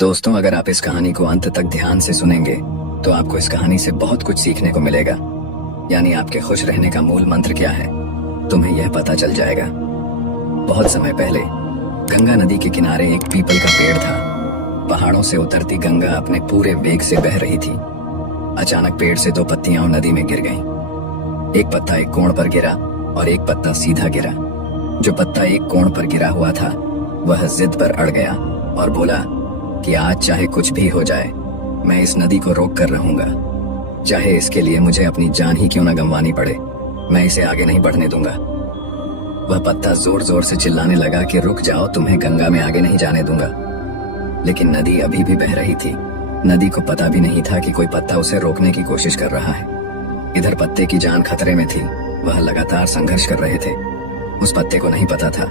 दोस्तों, अगर आप इस कहानी को अंत तक ध्यान से सुनेंगे तो आपको इस कहानी से बहुत कुछ सीखने को मिलेगा। यानी आपके खुश रहने का मूल मंत्र क्या है, तुम्हें यह पता चल जाएगा। बहुत समय पहले गंगा नदी के किनारे एक पीपल का पेड़ था। पहाड़ों से उतरती गंगा अपने पूरे वेग से बह रही थी। अचानक पेड़ से दो पत्तियां नदी में गिर गईं। एक पत्ता एक कोण पर गिरा और एक पत्ता सीधा गिरा। जो पत्ता एक कोण पर गिरा हुआ था वह जिद पर अड़ गया और बोला कि आज चाहे कुछ भी हो जाए, मैं इस नदी को रोक कर रहूंगा। चाहे इसके लिए मुझे अपनी जान ही क्यों न गंवानी पड़े, मैं इसे आगे नहीं बढ़ने दूंगा। वह पत्ता जोर जोर से चिल्लाने लगा कि रुक जाओ, तुम्हें गंगा में आगे नहीं जाने दूंगा। लेकिन नदी अभी भी बह रही थी। नदी को पता भी नहीं था कि कोई पत्ता उसे रोकने की कोशिश कर रहा है। इधर पत्ते की जान खतरे में थी, वह लगातार संघर्ष कर रहे थे। उस पत्ते को नहीं पता था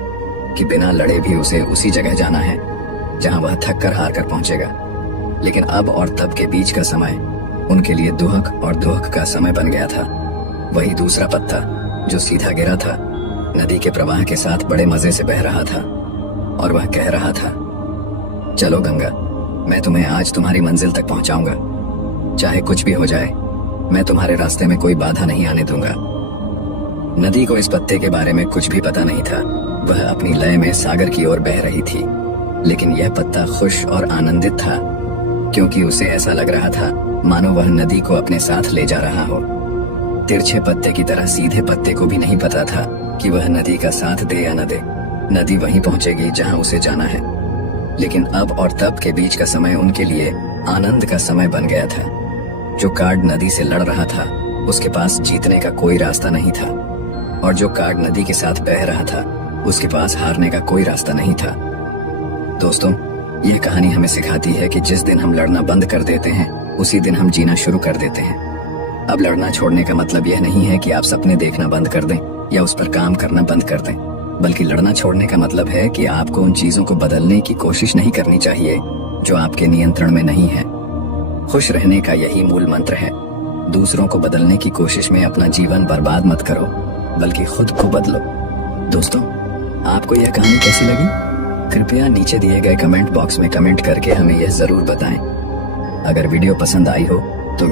कि बिना लड़े भी उसे उसी जगह जाना है जहां वह थक कर हार कर पहुंचेगा। लेकिन अब और तब के बीच का समय उनके लिए दुहक और दुहक का समय बन गया था। वही दूसरा पत्ता जो सीधा गिरा था, नदी के प्रवाह के साथ बड़े मजे से बह रहा था और वह कह रहा था, चलो गंगा, मैं तुम्हें आज तुम्हारी मंजिल तक पहुंचाऊंगा। चाहे कुछ भी हो जाए, मैं तुम्हारे रास्ते में कोई बाधा नहीं आने दूंगा। नदी को इस पत्ते के बारे में कुछ भी पता नहीं था। वह अपनी लय में सागर की ओर बह रही थी। लेकिन यह पत्ता खुश और आनंदित था, क्योंकि उसे ऐसा लग रहा था मानो वह नदी को अपने साथ ले जा रहा हो। तिरछे पत्ते की तरह सीधे पत्ते को भी नहीं पता था कि वह नदी का साथ दे या न दे, नदी वहीं पहुंचेगी जहां उसे जाना है। लेकिन अब और तब के बीच का समय उनके लिए आनंद का समय बन गया था। जो कार्ड नदी से लड़ रहा था उसके पास जीतने का कोई रास्ता नहीं था, और जो कार्ड नदी के साथ बह रहा था उसके पास हारने का कोई रास्ता नहीं था। दोस्तों, यह कहानी हमें सिखाती है कि जिस दिन हम लड़ना बंद कर देते हैं उसी दिन हम जीना शुरू कर देते हैं। अब लड़ना छोड़ने का मतलब यह नहीं है कि आप सपने देखना बंद कर दें या उस पर काम करना बंद कर दें, बल्कि लड़ना छोड़ने का मतलब है कि आपको उन चीजों को बदलने की कोशिश नहीं करनी चाहिए जो आपके नियंत्रण में नहीं है। खुश रहने का यही मूल मंत्र है। दूसरों को बदलने की कोशिश में अपना जीवन बर्बाद मत करो, बल्कि खुद को बदलो। दोस्तों, आपको यह कहानी कैसी लगी? कृपया नीचे दिए गए कमेंट बॉक्स में कमेंट करके हमें यह जरूर बताएं। अगर वीडियो पसंद आई हो तो